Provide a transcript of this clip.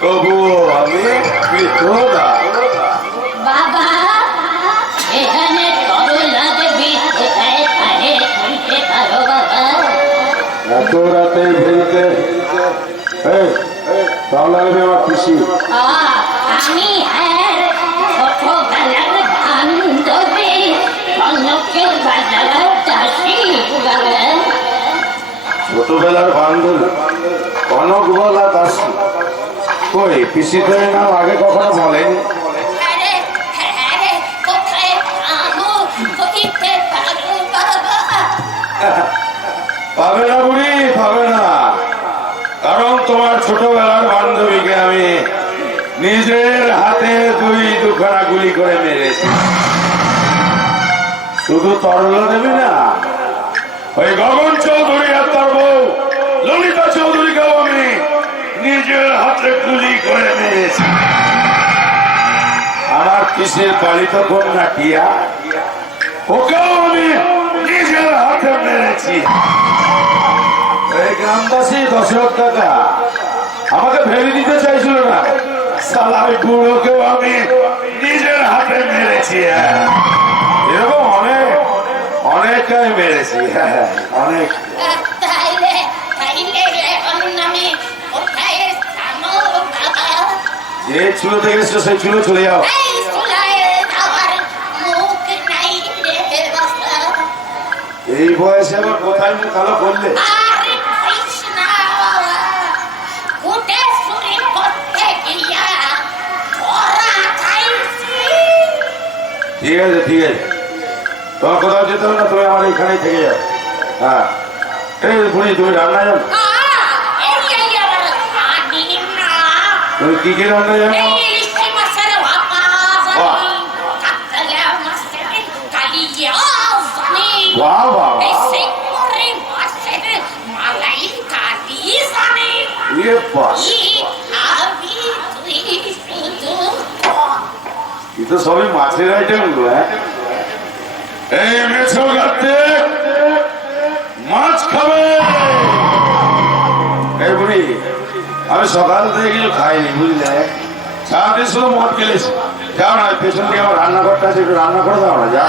তবু আমি বিধবা। বাবা এখানে করলা দেবী কোথায় থাকে শুনতে পারো বাবা? এত রাতে ভেরিতে তাহলে আমি আমার খুশি। আমি আর ছোটবেলার বান্ধবী কনকের বাজার চাষি বাবা। ছোটবেলার বান্ধবী কনক বলা দাসী? কই পিসিদের নাম আগে কখনো বলেনি। পাবে না বুড়ি, পাবে না, কারণ তোমার ছোটবেলার বান্ধবীকে আমি নিজের হাতে দুখানা গুলি করে মেরেছি। শুধু তরল দেবী না, ওই গগন চৌধুরী আর তার বউ ললিতা চৌধুরীকেও আমি নিজের হাতে গুলি করে মেরেছি। আমার পিসের পালিত কন্যা টিয়া, ওকেও আমি নিজের হাতে মেরেছি। এই গ্রামবাসী 10,000 টাকা আমাকে ফেলে দিতে চাইছিল না, সালা ওই বুড়োকেও আমি নিজের হাতে মেরেছি। এরকম অনেকটাই মেরেছি, অনেক। যে চুলোতে গেছো সেই চুলো চলে যাও। এই বয়সে আবার কোথায় মুখ কালো করলে? ঠিক আছে ঠিক আছে, তোমার কোথাও যেতে হবে না, তুমি আমার এখানেই থেকে যাও। হ্যাঁ এই বুড়ি তুমি রান্না জানো? তুমি কি কি রান্না জানো? বাহ বাহ, তো সবই মাছের আইটেম গুলো। এই মেছো গাতে মাছ খাবে? এই বুড়ি আমি সকাল থেকে কিছু খাইনি বুঝলে, সারাদিন শুধু মদ খেলেছি। যাও না পেছন দিয়ে আমার রান্নাঘরটা আছে, একটু রান্না করে দাও না। যাও।